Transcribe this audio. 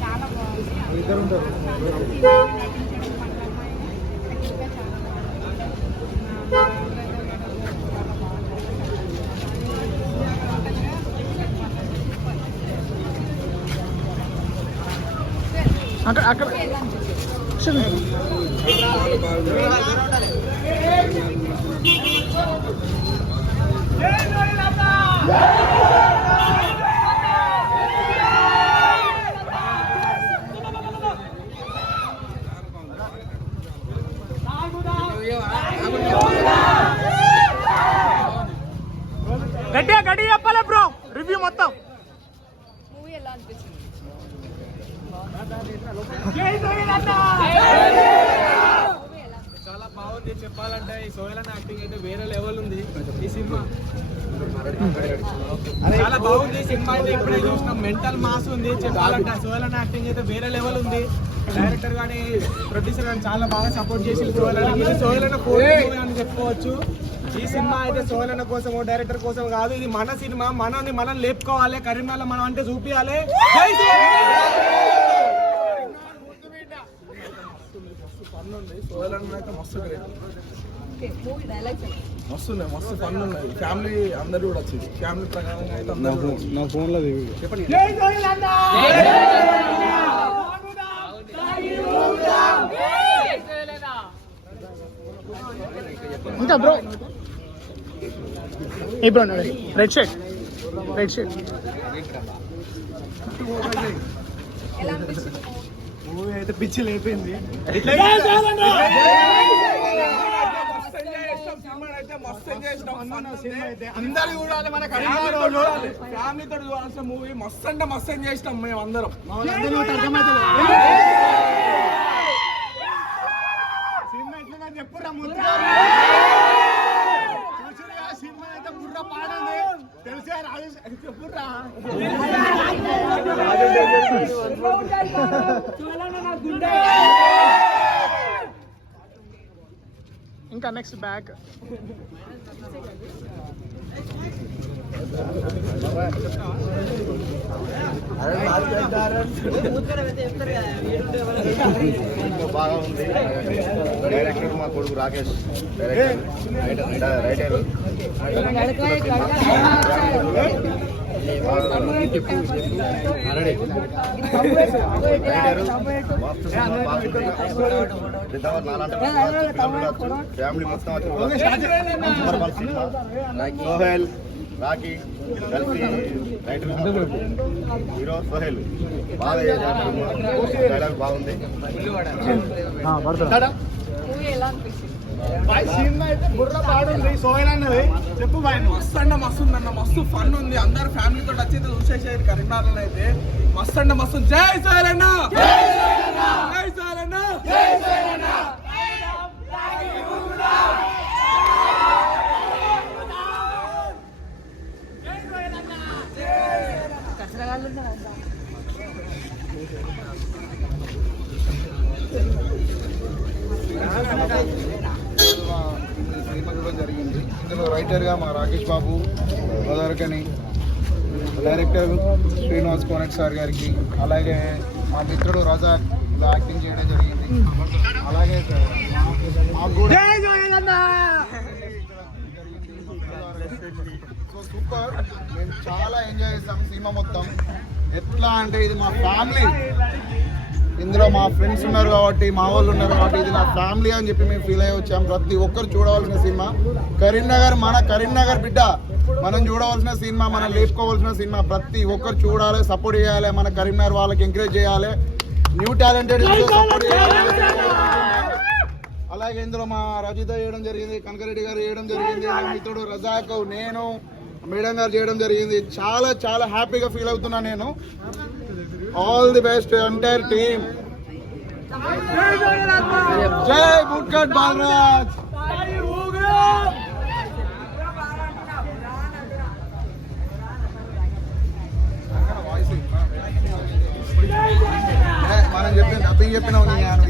చాలా అక్కడ ఇద్దరు నటించడం మండలమైన ఇంకా చాలా బాగుంది నా చాలా అక్కడ అక్కడ చూడు. గట్టిగా గట్టిగా చెప్పాలి బ్రో రివ్యూ మొత్తం. మూవీ ఎలా అనిపించింది బాగుంది చెప్పాలంటే ఈ సోయలన్ యాక్టింగ్ అయితే వేరే లెవెల్ ఉంది. ఈ సినిమా. చాలా బాగుంది సినిమా అయితే. ఇప్పుడే చూసినాం మెంటల్ మాస్ ఉంది చెప్పాలంటే సోయలన్ యాక్టింగ్ అయితే వేరే లెవెల్ ఉంది. డైరెక్టర్ గానీ ప్రొడ్యూసర్ గానీ చాలా బాగా సపోర్ట్ చేసి సోయలన్ ఇది సోయలన కోరి అని చెప్పుకోవచ్చు. ఈ సినిమా అయితే సోయలన కోసం డైరెక్టర్ కోసం కాదు. ఇది మన సినిమా మనల్ని మనం లేపుకోవాలి. కరీంనగర్ మనం అంటే చూపించాలి మస్తు గ్రేట్ మూవీ డైలాగ్స్ ఎలా మస్తు ఉన్నాయి ఫన్ ఫ్యామిలీ అందరు కూడా వచ్చి ఫ్యామిలీ ప్రకారంగా అయితే అందరూ నా ఫోన్లో దిగు. చెప్పండి. ఇంకా బ్రో? ఏ bro red? Shirt red shirt ఎలా అనిపించింది మూవీ అయితే పిచ్చి లేపింది. అందరు చూడాలి మన ఫ్యామిలీతో చూడాల్సిన మూవీ మస్తు అంటే మస్తు ఎంజాయ్ చేసినాం మేము అందరం సినిమా ఎట్లా చెప్పురా బుర్ర పాడండి. తెలిసే రాజేష్ చెప్పురా. ఇంకా నెక్స్ట్ బ్యాక్ బాగా ఉంది డైరెక్టర్ మా కొడుకు రాకేష్ డైరెక్టర్ రైటర్ ఫ్యామిలీ మొత్తం వచ్చి సోహెల్ రాకీ కలిసి రైటర్ హీరో సోహెల్ బాగా డైలాగ్ బాగుంది. అన్నది. చెప్పు బాయ్ మస్తు అంటే మస్తు ఉందన్న మస్తు ఫన్ ఉంది. అందరు ఫ్యామిలీతో వచ్చి చూసేసేది కరీంనగర్లో అయితే. మస్తు అంటే మస్తు. జై సోయలన్న జై సోయలన్న సినిమా చూడడం జరిగింది ఇందులో రైటర్గా మా రాకేష్ బాబు గోదావరికని డైరెక్టర్ శ్రీనివాస్ కోనట్ సార్ గారికి అలాగే మా మిత్రుడు రజా ఇలా యాక్టింగ్ చేయడం జరిగింది అలాగే మాకు కూడా సో సూపర్ మేము చాలా ఎంజాయ్ చేసాం సినిమా మొత్తం. ఎట్లా అంటే ఇది మా ఫ్యామిలీ. ఇందులో మా ఫ్రెండ్స్ ఉన్నారు కాబట్టి మా వాళ్ళు ఉన్నారు కాబట్టి ఇది నా ఫ్యామిలీ అని చెప్పి మేము ఫీల్ అయ్యి వచ్చాం. ప్రతి ఒక్కరు చూడవలసిన సినిమా. కరీంనగర్ మన కరీంనగర్ బిడ్డ. మనం చూడవలసిన సినిమా మనం లేపుకోవాల్సిన సినిమా. ప్రతి ఒక్కరు చూడాలి సపోర్ట్ చేయాలి. మన కరీంనగర్ వాళ్ళకి ఎంకరేజ్ చేయాలి. న్యూ టాలెంటెడ్ సపోర్ట్ చేయాలి. అలాగే ఇందులో మా రజిత చేయడం జరిగింది కనకరెడ్డి గారు చేయడం జరిగింది మా మిత్రుడు రజాక్ నేను మేడం గారు చేయడం జరిగింది. చాలా చాలా హ్యాపీగా ఫీల్ అవుతున్నా నేను. All the best entire team జై బుట్కట్ బాలరాజ్. మనం చెప్పిన నథింగ్ చెప్పినావు నీ